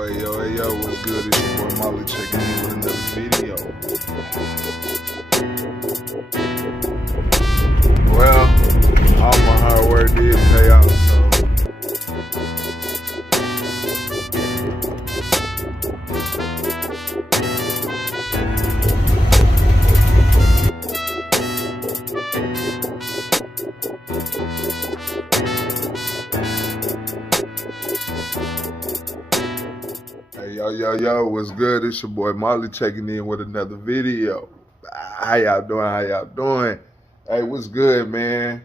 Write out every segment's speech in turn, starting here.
Yo, what's good? It's your boy Molly checking in with another video. Well, all my hard work did pay off, so hey, yo, what's good? It's your boy Molly checking in with another video. How y'all doing? Hey, what's good, man?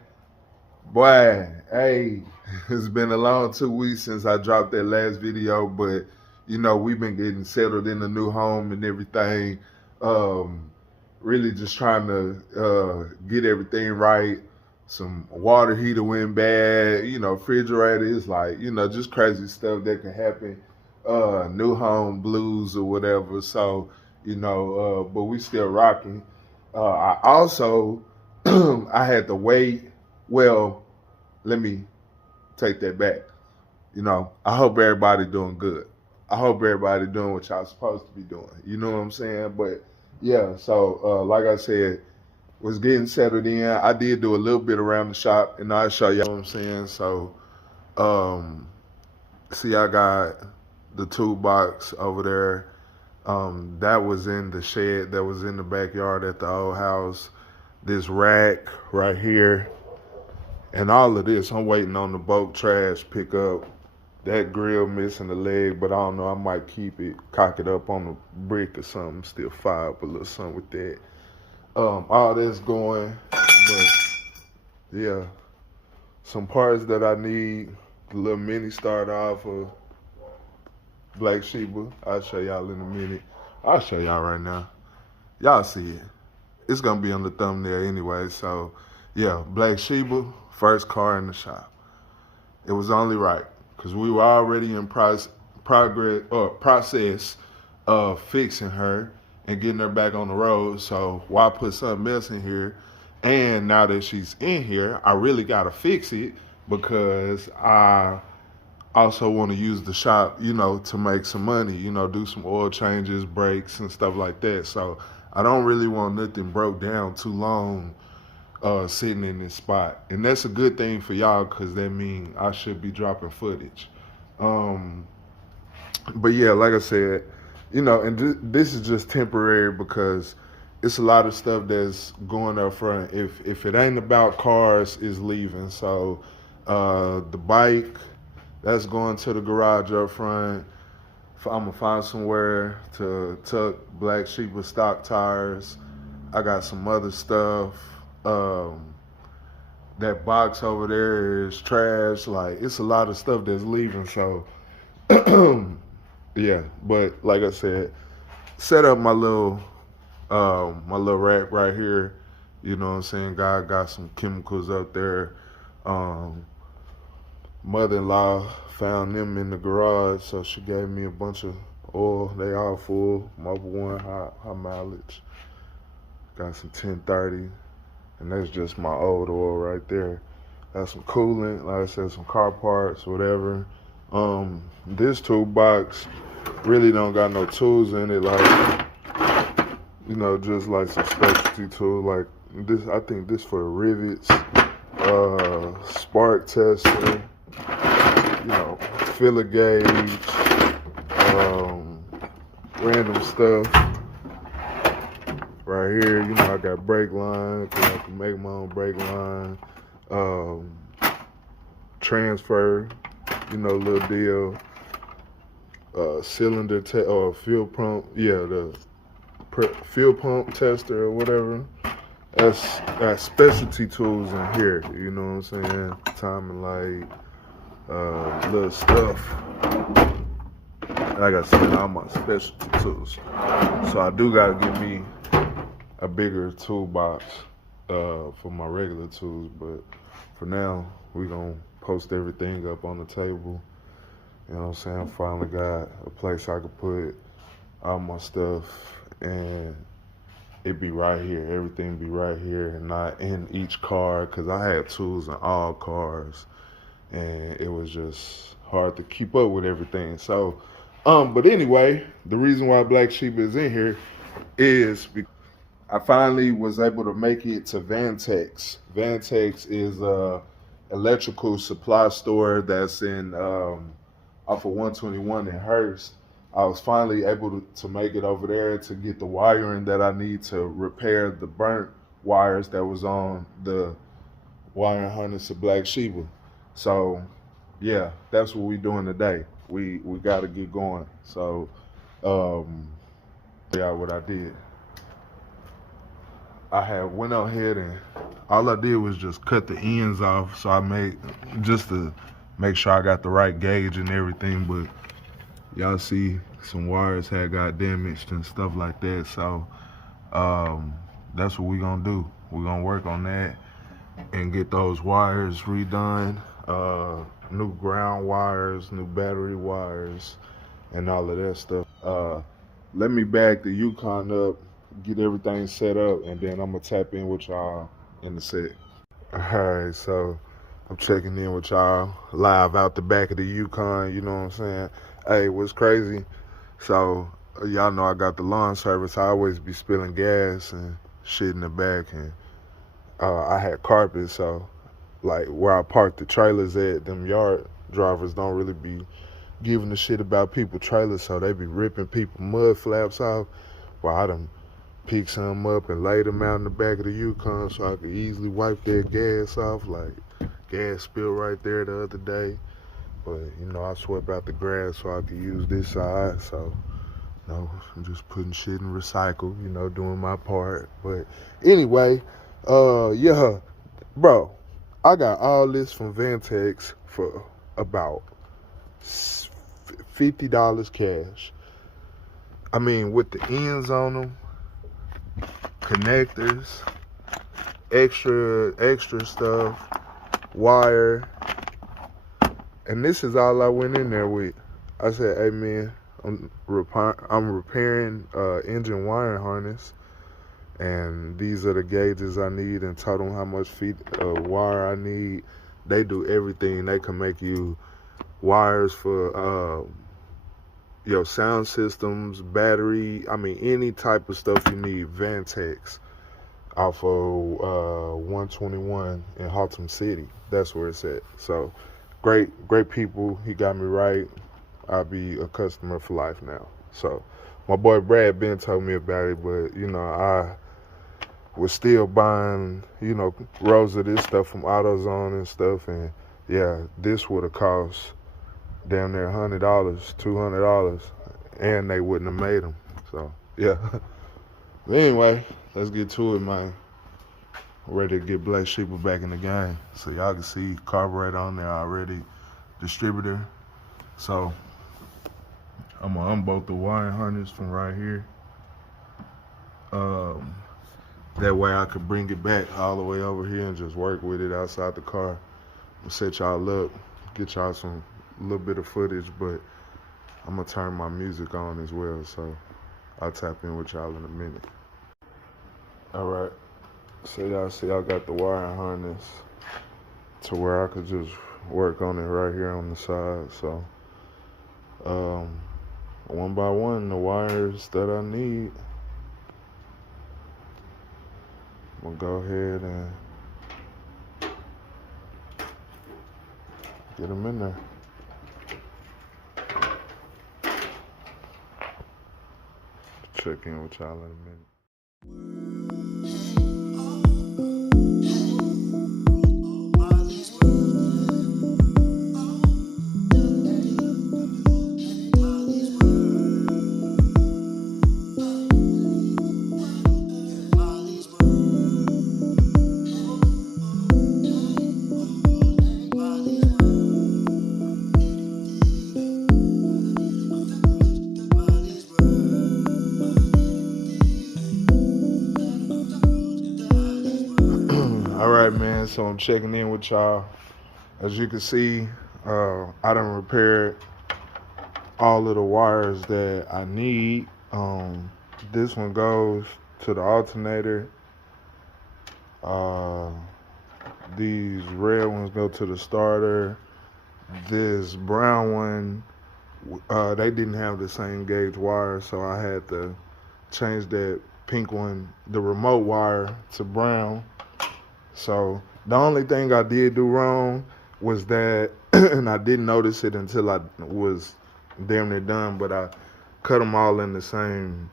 Boy, hey, it's been a long 2 weeks since I dropped that last video, but you know, we've been getting settled in the new home and everything. Really just trying to get everything right. Some water heater went bad, you know, refrigerator is like, you know, just crazy stuff that can happen. New home blues or whatever. So, you know, but we still rocking. I also I had to wait. Well, let me take that back. You know, I hope everybody doing good. I hope everybody doing what y'all supposed to be doing. You know what I'm saying? But yeah, so like I said, was getting settled in. I did do a little bit around the shop, and I'll show y'all what I'm saying. So, see, I got the toolbox over there. That was in the shed that was in the backyard at the old house. This rack right here. And all of this, I'm waiting on the bulk trash pickup. That grill missing the leg, but I don't know. I might keep it, cock it up on a brick or something. Still fire up a little something with that. All this going, but yeah, some parts that I need. The little mini start off of Black Sheeba. I'll show y'all in a minute. I'll show y'all right now. Y'all see it. It's gonna be on the thumbnail anyway. So yeah, Black Sheeba, first car in the shop. It was only right because we were already in process of fixing her and getting her back on the road. So why put something else in here? And now that she's in here, I really gotta fix it because I also want to use the shop, you know, to make some money, you know, do some oil changes, brakes, and stuff like that. So I don't really want nothing broke down too long sitting in this spot. And that's a good thing for y'all because that means I should be dropping footage. But yeah, like I said, you know, and this is just temporary because it's a lot of stuff that's going up front. If it ain't about cars, it's leaving. So the bike, that's going to the garage up front. I'm gonna find somewhere to tuck Black Sheeba stock tires. I got some other stuff. That box over there is trash. Like, it's a lot of stuff that's leaving. So yeah, but like I said, set up my little rack right here. You know what I'm saying? God got some chemicals up there. Mother-in-law found them in the garage, so she gave me a bunch of oil. They all full. Mobil 1 high mileage. Got some 1030, and that's just my old oil right there. Got some coolant, like I said, some car parts, whatever. This toolbox really don't got no tools in it, like, you know, just like some specialty tools. Like this, I think this for the rivets, spark tester, you know, filler gauge, random stuff. Right here, you know, I got brake line, cause I can make my own brake line. Transfer, you know, little deal. Cylinder or fuel pump, yeah, the fuel pump tester or whatever. That's got specialty tools in here, you know what I'm saying? Timing light, little stuff. Like I said, all my specialty tools. So I do gotta get me a bigger toolbox for my regular tools, but for now, we gonna post everything up on the table. You know what I'm saying? I finally got a place I could put all my stuff, and it be right here. Everything be right here and not in each car, because I had tools in all cars, and it was just hard to keep up with everything. So But anyway, the reason why Black Sheep is in here is because I finally was able to make it to Vantex. Vantex is a electrical supply store that's in off of 121 in Hearst. I was finally able to make it over there to get the wiring that I need to repair the burnt wires that was on the wiring harness of Black Sheeba. So yeah, that's what we doing today. We got to get going. So yeah, what I did. I had went ahead and all I did was just cut the ends off. So I made just to make sure I got the right gauge and everything. But y'all see some wires had got damaged and stuff like that. So that's what we gonna do. We're gonna work on that and get those wires redone. New ground wires, new battery wires, and all of that stuff. Let me bag the Yukon up, get everything set up, and then I'm gonna tap in with y'all in the set. Alright, so I'm checking in with y'all live out the back of the Yukon, you know what I'm saying? Hey, what's crazy? So y'all know I got the lawn service. I always be spilling gas and shit in the back, and I had carpet, so like where I parked the trailers at, them yard drivers don't really be giving a shit about people trailers, so they be ripping people mud flaps off. Well, I done picked some up and laid them out in the back of the Yukon so I could easily wipe that gas off. Like gas spill right there the other day, but you know I swept out the grass so I could use this side. So no, I'm just putting shit in recycle, you know, doing my part. But anyway, yeah, bro, I got all this from Vantex for about $50 cash. I mean, with the ends on them, connectors, extra stuff, wire, and this is all I went in there with. I said, hey man, I'm repairing engine wiring harness, and these are the gauges I need, and told them how much feet of wire I need. They do everything. They can make you wires for your sound systems, battery, I mean any type of stuff you need. Vantex off of 121 in Haltom City. That's where it's at. So great people. He got me right. I'll be a customer for life now. So my boy Brad Ben told me about it, but you know, I was still buying, you know, rows of this stuff from AutoZone and stuff, and yeah, this would have cost damn near $100, $200, and they wouldn't have made them. So yeah. But anyway, let's get to it, man. Ready to get Black Sheeba back in the game. So y'all can see carburetor on there already, distributor. So I'm gonna unbolt the wiring harness from right here. That way I could bring it back all the way over here and just work with it outside the car. I'll set y'all up, get y'all some little bit of footage, but I'm gonna turn my music on as well, so I'll tap in with y'all in a minute. All right, so y'all see I got the wiring harness to where I could just work on it right here on the side. So one by one, the wires that I need, I'm gonna go ahead and get them in there. Check in with y'all in a minute. All right, man, so I'm checking in with y'all. As you can see, I done repaired all of the wires that I need. This one goes to the alternator. These red ones go to the starter. This brown one they didn't have the same gauge wire, so I had to change that pink one, the remote wire, to brown. So the only thing I did do wrong was that, and I didn't notice it until I was damn near done, but I cut them all in the same,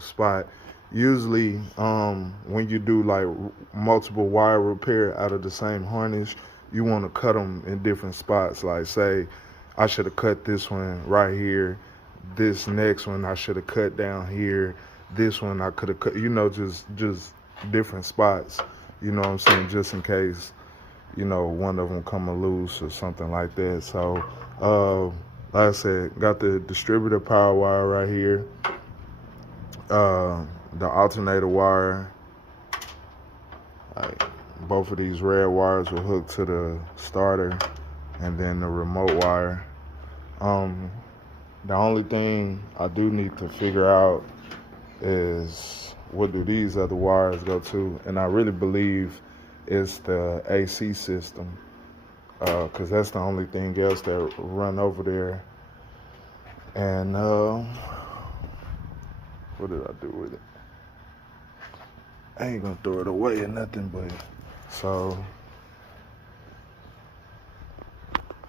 spot. Usually, when you do like multiple wire repair out of the same harness, you want to cut them in different spots. Like, say, I should have cut this one right here. This next one I should have cut down here. This one I could have cut, just different spots. You know what I'm saying? Just in case, one of them come loose or something like that. So, like I said, got the distributor power wire right here. The alternator wire. Like, both of these red wires will hook to the starter, and then the remote wire. The only thing I do need to figure out is what do these other wires go to, and I really believe it's the AC system, because that's the only thing else that run over there. And what did I do with it? I ain't gonna throw it away or nothing, but so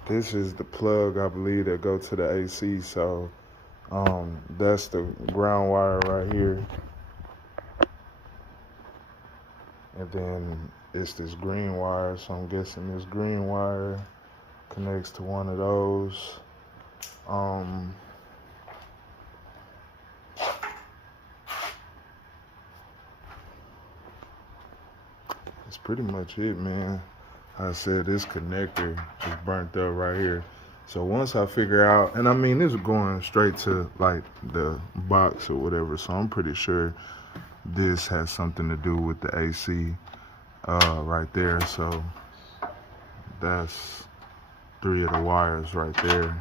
this is the plug, I believe, that go to the AC. So that's the ground wire right here. And then it's this green wire, so I'm guessing this green wire connects to one of those. That's pretty much it, man. I said this connector is burnt up right here. So once I figure out, and I mean, this is going straight to like the box or whatever, so I'm pretty sure this has something to do with the AC right there. So that's 3 of the wires right there.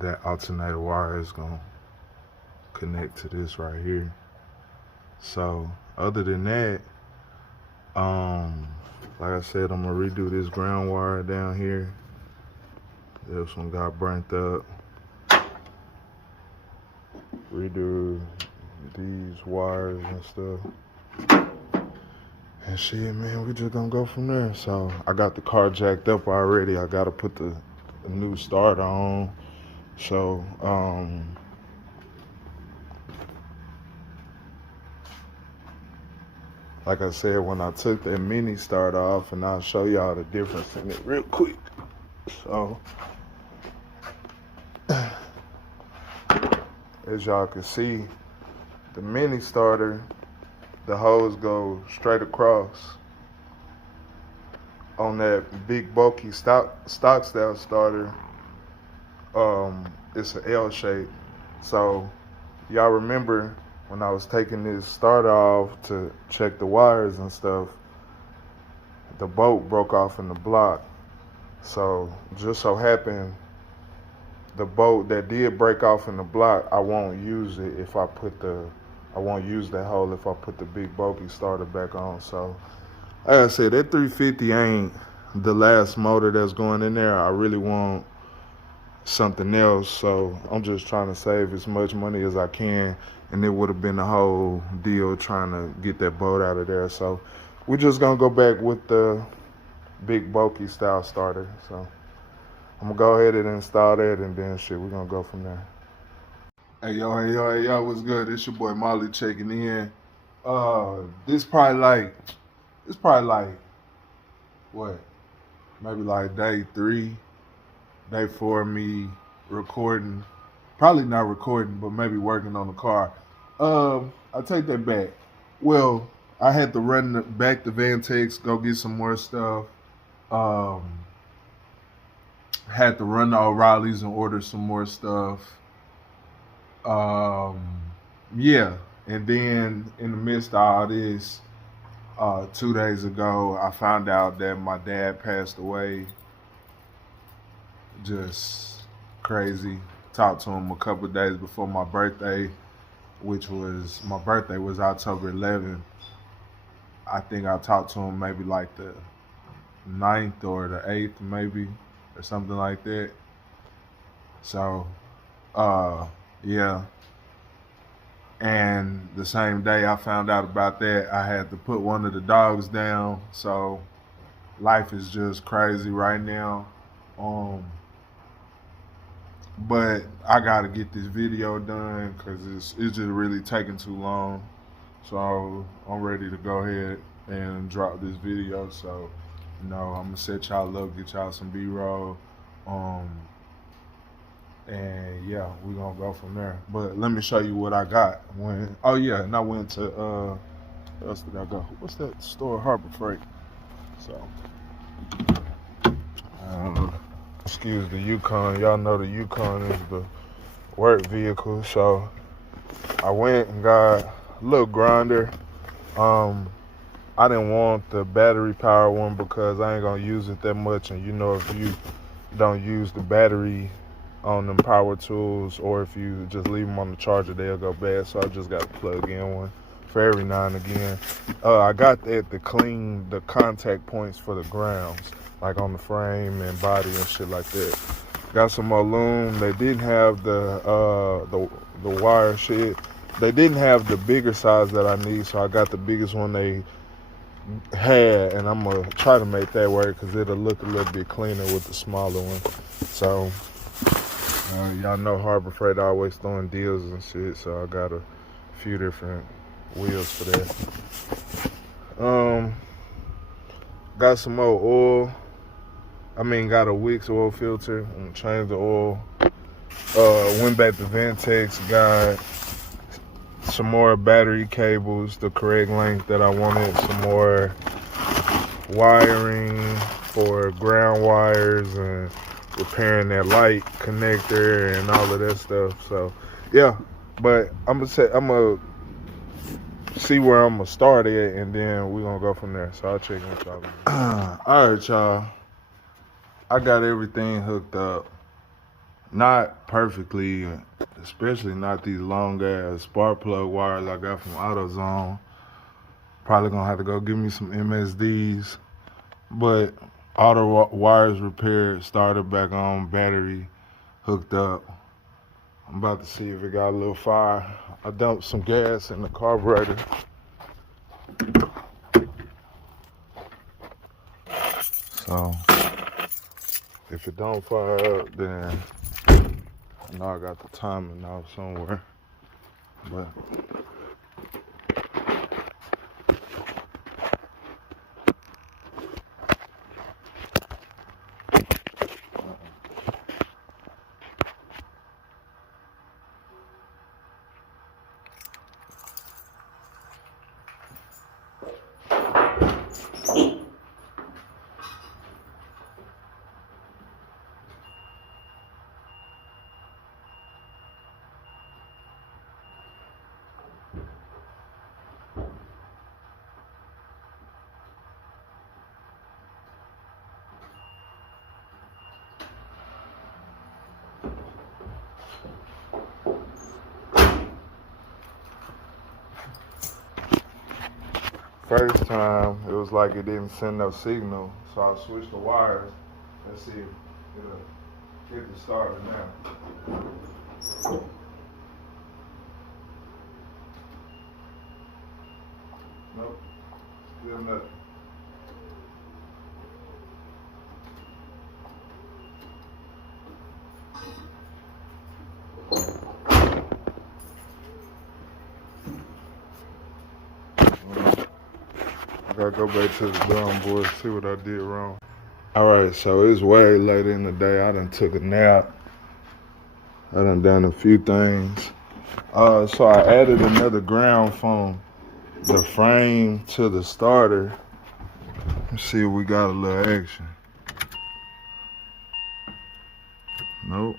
That alternator wire is gonna connect to this right here. So other than that, like I said, I'm gonna redo this ground wire down here. This one got burnt up. Redo these wires and stuff. And shit, man, we just gonna go from there. So I got the car jacked up already. I gotta put the new starter on. So like I said, when I took that mini starter off, and I'll show y'all the difference in it real quick. So as y'all can see, the mini starter, the hose go straight across. On that big bulky stock style starter, it's an L shape. So y'all remember when I was taking this starter off to check the wires and stuff, the bolt broke off in the block. So just so happened, the bolt that did break off in the block, I won't use it if I won't use that hole if I put the big bulky starter back on. So like I said, that 350 ain't the last motor that's going in there. I really want something else, so I'm just trying to save as much money as I can, and it would have been the whole deal trying to get that bolt out of there. So we're just gonna go back with the big bulky style starter. So I'm gonna go ahead and install that, and then shit, we're gonna go from there. Hey yo, what's good? It's your boy Molly checking in. It's probably like what? Maybe like day 3, day 4 of me recording. Probably not recording, but maybe working on the car. I take that back. Well, I had to run back to Vantex, go get some more stuff. Had to run to O'Reilly's and order some more stuff. Yeah, and then in the midst of all this, 2 days ago, I found out that my dad passed away. Just crazy. Talked to him a couple of days before my birthday, my birthday was October 11th. I think I talked to him maybe like the 9th or the 8th maybe. or something like that. So, yeah. And the same day I found out about that, I had to put one of the dogs down. So life is just crazy right now. Um, but I gotta get this video done because it's just really taking too long. So I'm ready to go ahead and drop this video. So, I'm gonna set y'all up, get y'all some B-roll. Um, and yeah, we're gonna go from there. But let me show you what I got and I went to where else did I go? What's that store? Harbor Freight. So excuse the Yukon. Y'all know the Yukon is the work vehicle. So I went and got a little grinder. I didn't want the battery power one because I ain't gonna use it that much, and if you don't use the battery on them power tools, or if you just leave them on the charger, they'll go bad. So I just got to plug in one for every now and again. I got that to clean the contact points for the grounds, like on the frame and body and shit like that. Got some more loom. They didn't have the wire shit. They didn't have the bigger size that I need, so I got the biggest one they had, and I'm gonna try to make that work because it'll look a little bit cleaner with the smaller one. So y'all know Harbor Freight always throwing deals and shit, so I got a few different wheels for that. Got some more oil. Got a Wix oil filter. I'm gonna change the oil. Went back to Vantex, got some more battery cables, the correct length that I wanted, some more wiring for ground wires and repairing that light connector and all of that stuff. So yeah, but I'm gonna see where I'm gonna start at, and then we're gonna go from there. So I'll check in with y'all. All right, y'all. I got everything hooked up. Not perfectly, especially not these long ass spark plug wires I got from AutoZone. Probably gonna have to go give me some MSDs. But all the wires repaired, started back on, battery hooked up. I'm about to see if it got a little fire. I dumped some gas in the carburetor. So if it don't fire up, then I know I got the timing off somewhere. But first time, it was like it didn't send no signal, so I switched the wires. Let's see if it'll get the starter now. Nope, still nothing. I gotta go back to the drawing board, see what I did wrong. Alright, so it's way later in the day. I done took a nap. I done a few things. So I added another ground from the frame to the starter. Let's see if we got a little action. Nope.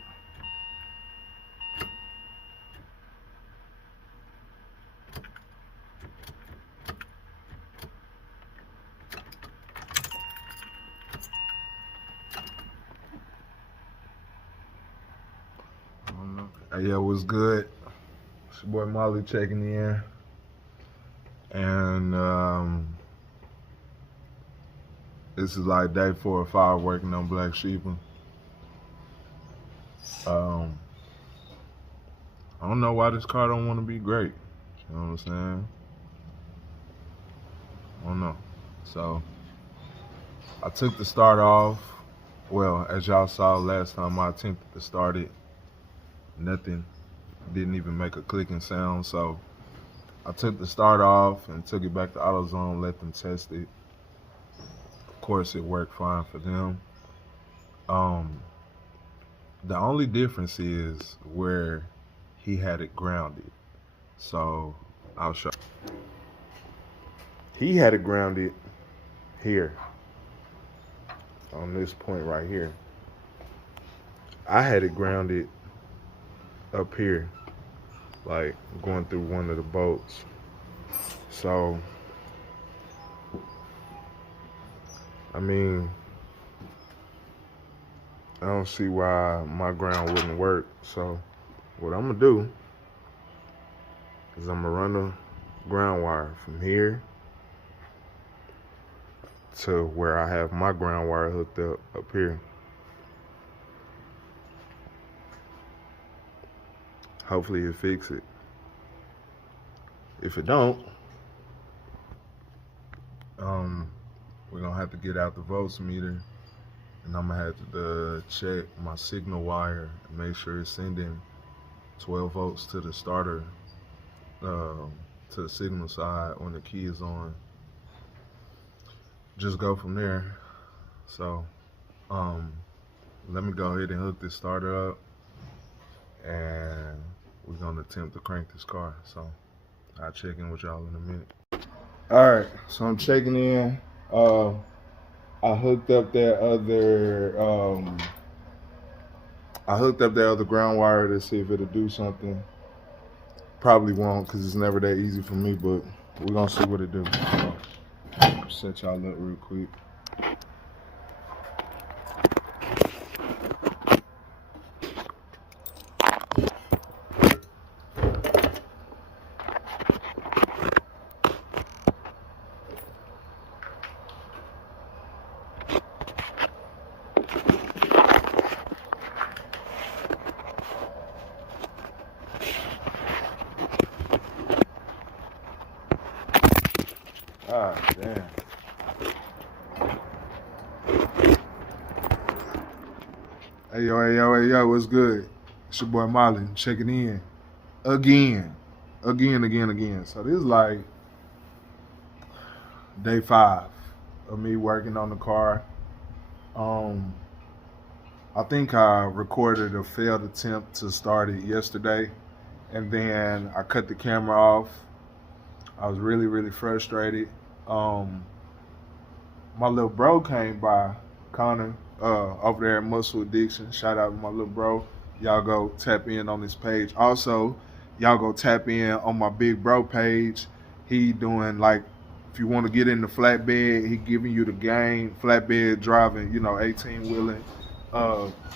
Yeah, what's good? It's your boy Molly checking in. And this is like day 4 or 5 working on Black Sheeba. Um, I don't know why this car don't want to be great. You know what I'm saying? I don't know. So I took the start off. Well, as y'all saw last time I attempted to start it, nothing. Didn't even make a clicking sound. So I took the start off and took it back to AutoZone, let them test it. Of course, it worked fine for them. The only difference is where he had it grounded. So I'll show. He had it grounded here, on this point right here. I had it grounded up here, like going through one of the bolts. So, I mean, I don't see why my ground wouldn't work. So what I'm gonna do is I'm gonna run the ground wire from here to where I have my ground wire hooked up here. Hopefully it fix it. If it don't, we're gonna have to get out the voltmeter, and I'm gonna have to check my signal wire and make sure it's sending 12 volts to the starter, to the signal side when the key is on. Just go from there. So let me go ahead and hook this starter up, and we're gonna attempt to crank this car. So I'll check in with y'all in a minute. All right, so I'm checking in. I hooked up that other ground wire to see if it'll do something. Probably won't, because it's never that easy for me, but we're gonna see what it do. So, set y'all up real quick. Ah, damn. Hey yo, what's good? It's your boy Molly, checking in. Again. So this is like day 5 of me working on the car. I think I recorded a failed attempt to start it yesterday, and then I cut the camera off. I was really frustrated. My little bro came by, Connor, over there at Muscle Addiction. Shout out to my little bro. Y'all go tap in on his page. Also, y'all go tap in on my big bro page. He doing, like, if you want to get in the flatbed, he giving you the game. Flatbed driving, 18 wheeling.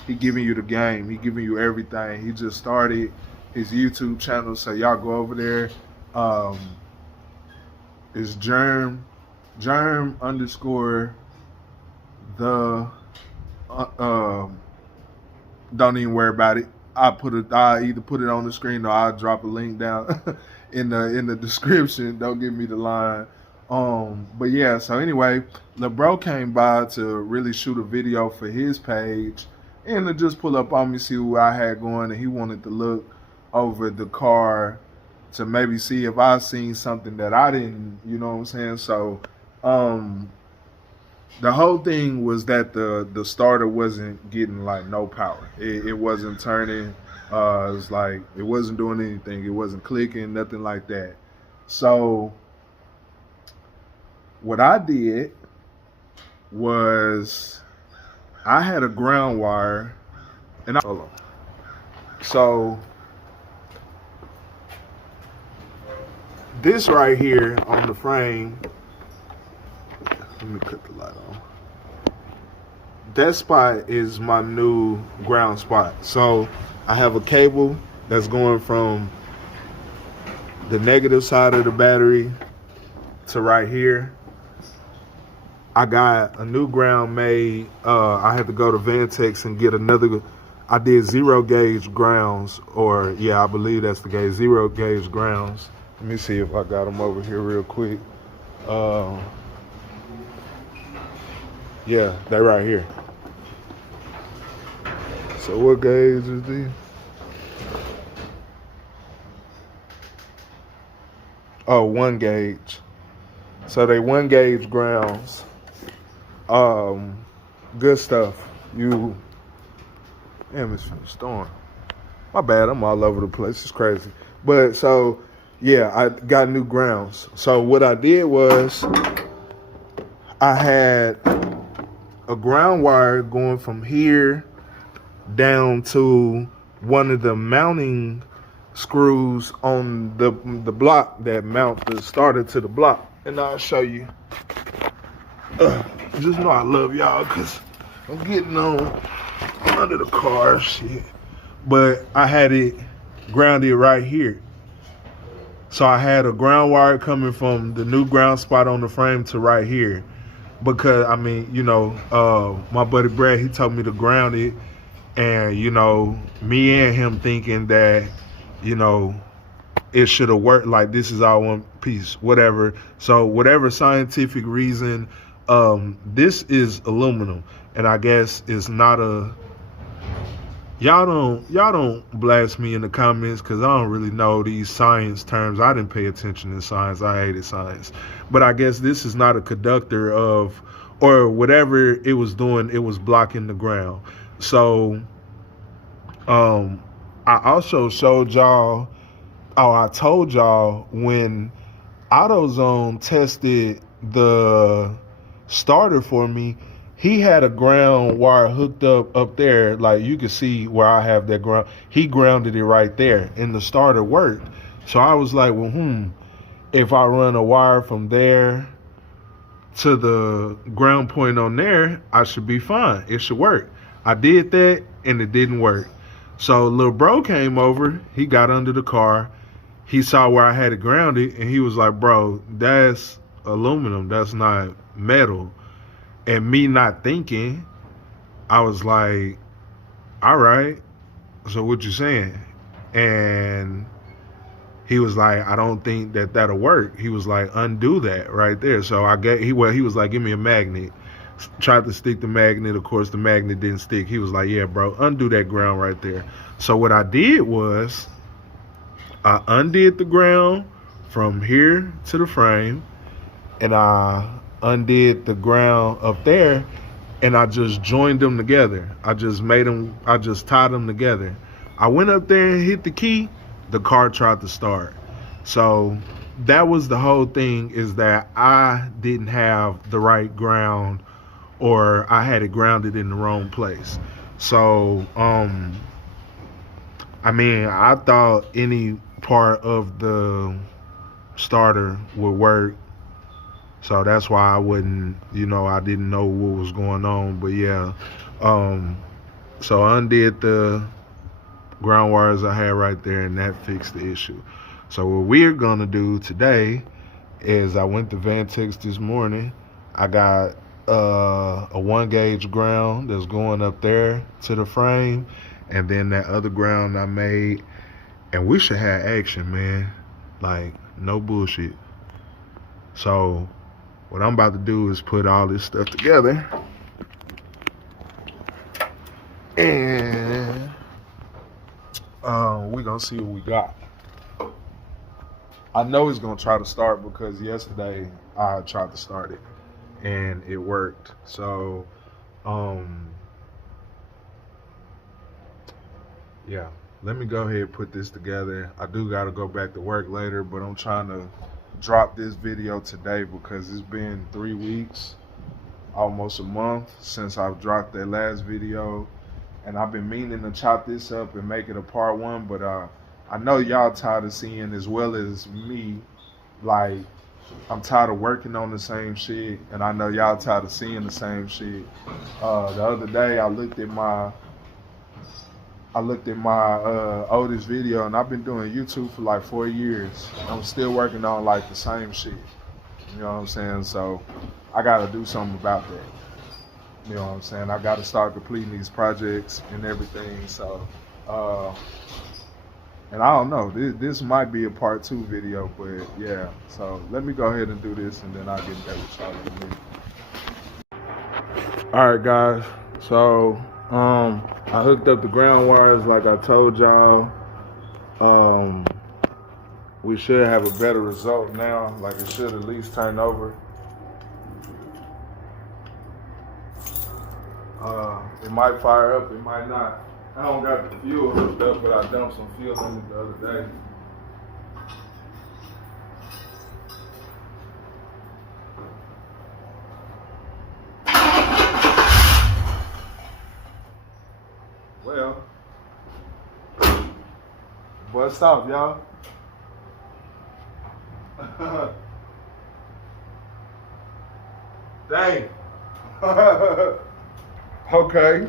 He giving you the game. He giving you everything. He just started his YouTube channel, so y'all go over there. It's germ underscore the don't even worry about it. I either put it on the screen or I'll drop a link down in the description. Don't give me the line. But yeah, so anyway, LeBro came by to really shoot a video for his page and to just pull up on me, see what I had going, and he wanted to look over the car to maybe see if I seen something that I didn't, you know what I'm saying? So the whole thing was that the starter wasn't getting like no power. It wasn't turning. It was like it wasn't doing anything. It wasn't clicking, nothing like that. So what I did was I had a ground wire, and hold on. So this right here on the frame, let me cut the light on. That spot is my new ground spot. So I have a cable that's going from the negative side of the battery to right here. I got a new ground made. I had to go to Vantex and get another. I did 0 gauge grounds, or yeah, I believe that's the gauge, 0 gauge grounds. Let me see if I got them over here real quick. Yeah, they right here. So what gauge is these? Oh, 1 gauge. So they 1 gauge grounds. Good stuff. Damn, it's from the storm. My bad, I'm all over the place. It's crazy. But so, yeah, I got new grounds. So what I did was I had a ground wire going from here down to one of the mounting screws on the block that mount the starter to the block. And I'll show you. Just know I love y'all because I'm getting on under the car, shit. But I had it grounded right here. So I had a ground wire coming from the new ground spot on the frame to right here. Because, I mean, you know, my buddy Brad, he told me to ground it. And, you know, me and him thinking that, you know, it should have worked like this is all one piece, whatever. So whatever scientific reason, this is aluminum. And I guess it's not a... Y'all don't blast me in the comments because I don't really know these science terms. I didn't pay attention to science. I hated science. But I guess this is not a conductor of, or whatever it was doing, it was blocking the ground. So I also showed y'all, I told y'all when AutoZone tested the starter for me, he had a ground wire hooked up there. Like you can see where I have that ground. He grounded it right there and the starter worked. So I was like, well, if I run a wire from there to the ground point on there, I should be fine. It should work. I did that and it didn't work. So little bro came over, he got under the car, he saw where I had it grounded and he was like, bro, that's aluminum, that's not metal. And me not thinking, I was like, all right, so what you saying? And he was like, I don't think that'll work. He was like, undo that right there. So he was like, give me a magnet. Tried to stick the magnet. Of course, the magnet didn't stick. He was like, yeah, bro, undo that ground right there. So what I did was I undid the ground from here to the frame, and I undid the ground up there, and I just joined them together. I just tied them together. I went up there and hit the key. The car tried to start. So that was the whole thing, is that I didn't have the right ground, or I had it grounded in the wrong place. So, I mean, I thought any part of the starter would work. So that's why I wouldn't, you know, I didn't know what was going on. But yeah, so I undid the ground wires I had right there, and that fixed the issue. So what we're gonna do today is I went to Vantex this morning. I got a 1 gauge ground that's going up there to the frame, and then that other ground I made, and we should have action, man. Like, no bullshit. So what I'm about to do is put all this stuff together, and we're gonna see what we got. I know it's gonna try to start because yesterday I tried to start it and it worked. So yeah, let me go ahead and put this together. I do gotta go back to work later, but I'm trying to drop this video today because it's been 3 weeks, almost a month since I've dropped that last video, and I've been meaning to chop this up and make it a part 1, but I know y'all tired of seeing, as well as me, like, I'm tired of working on the same shit, and I know y'all tired of seeing the same shit. The other day I looked at my oldest video, and I've been doing YouTube for like 4 years. I'm still working on like the same shit. You know what I'm saying? So I gotta do something about that. You know what I'm saying? I got to start completing these projects and everything. So, and I don't know, this might be a part 2 video, but yeah. So let me go ahead and do this, and then I'll get back with y'all in a minute. All right, guys. So I hooked up the ground wires like I told y'all. We should have a better result now. Like, it should at least turn over. It might fire up, it might not. I don't got the fuel hooked up, but I dumped some fuel in it the other day. Well, bust off, y'all. Dang. Okay.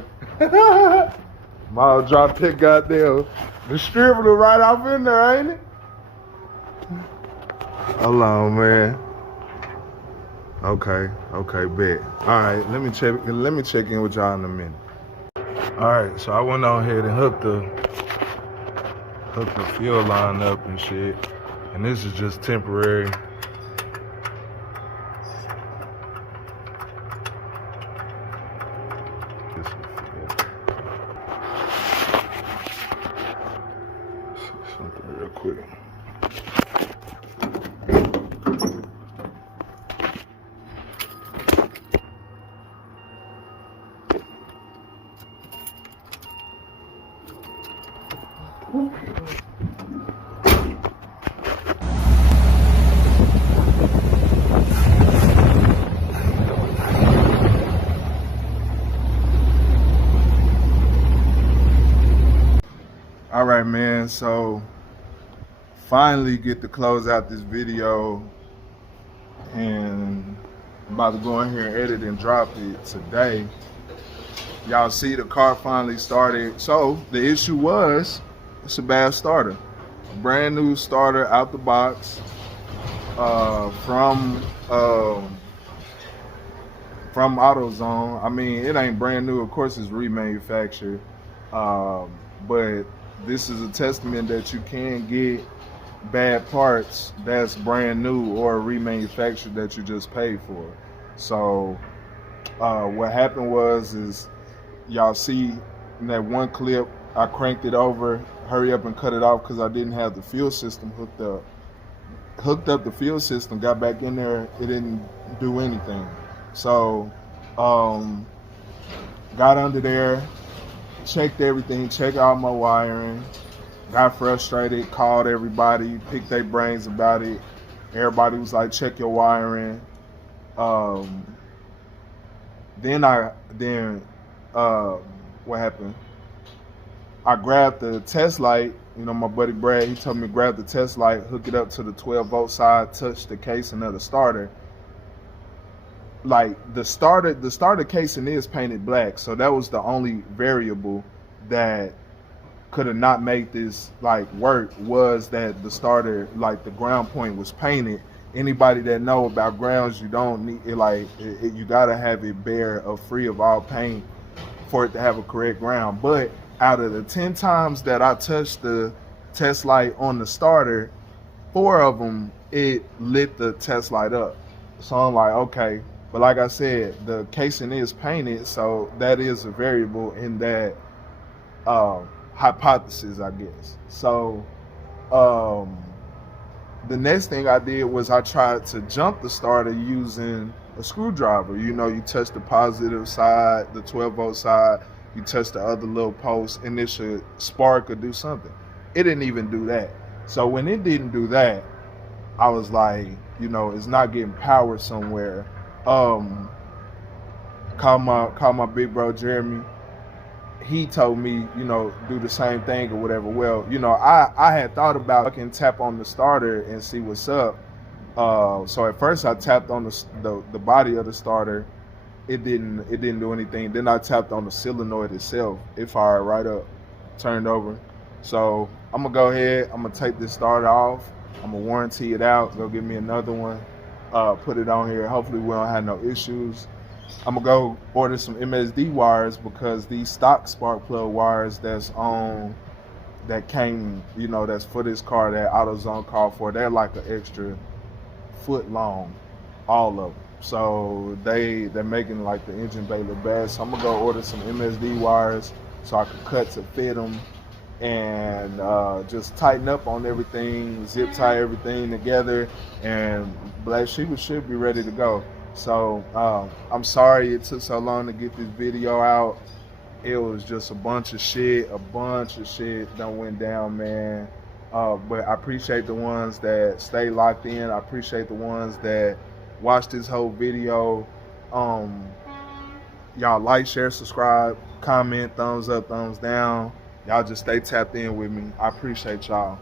Miles dropped that goddamn distributor right off in there, ain't it? Hold on, man. Okay, bet. All right, let me check in with y'all in a minute. All right, so I went on ahead and hooked the fuel line up and shit, and this is just temporary. Something real quick. All right, man, so finally get to close out this video, and I'm about to go in here and edit and drop it today. Y'all see the car finally started. So the issue was, it's a bad starter. A brand new starter out the box from AutoZone. I mean, it ain't brand new, of course it's remanufactured, but this is a testament that you can get bad parts that's brand new or remanufactured that you just paid for. So what happened was y'all see in that one clip, I cranked it over, hurry up and cut it off because I didn't have the fuel system hooked up. Hooked up the fuel system, got back in there, it didn't do anything. So got under there, checked everything, checked all my wiring, got frustrated, called everybody, picked their brains about it. Everybody was like, check your wiring. Then what happened? I grabbed the test light. You know, my buddy Brad, he told me to grab the test light, hook it up to the 12-volt side, touch the casing of the starter. Like, the starter casing is painted black, so that was the only variable that could have not made this like work, was that the starter, like the ground point was painted. Anybody that know about grounds, you don't need it, like you gotta have it bare or free of all paint for it to have a correct ground. But out of the 10 times that I touched the test light on the starter, 4 of them it lit the test light up. So I'm like, okay. But like I said, the casing is painted, so that is a variable in that hypothesis, I guess. So the next thing I did was I tried to jump the starter using a screwdriver. You know, you touch the positive side, the 12-volt side, you touch the other little post, and it should spark or do something. It didn't even do that. So when it didn't do that, I was like, you know, it's not getting power somewhere. Call my big bro Jeremy. He told me, you know, do the same thing or whatever. Well, you know, I had thought about I can tap on the starter and see what's up. So at first I tapped on the body of the starter. It didn't do anything. Then I tapped on the solenoid itself. It fired right up, turned over. So I'm gonna go ahead. I'm gonna take this starter off. I'm gonna warranty it out. Go get me another one. Put it on here. Hopefully we don't have no issues. I'm gonna go order some MSD wires because these stock spark plug wires that came, that's for this car that AutoZone called for, they're like an extra foot long, all of them. So they're making like the engine bay look bad. So I'm gonna go order some MSD wires so I can cut to fit them and just tighten up on everything, zip tie everything together, and Black Sheeba should be ready to go. So I'm sorry it took so long to get this video out. It was just a bunch of shit done went down, man. But I appreciate the ones that stay locked in. I appreciate the ones that watched this whole video. Y'all like, share, subscribe, comment, thumbs up, thumbs down. Y'all just stay tapped in with me. I appreciate y'all.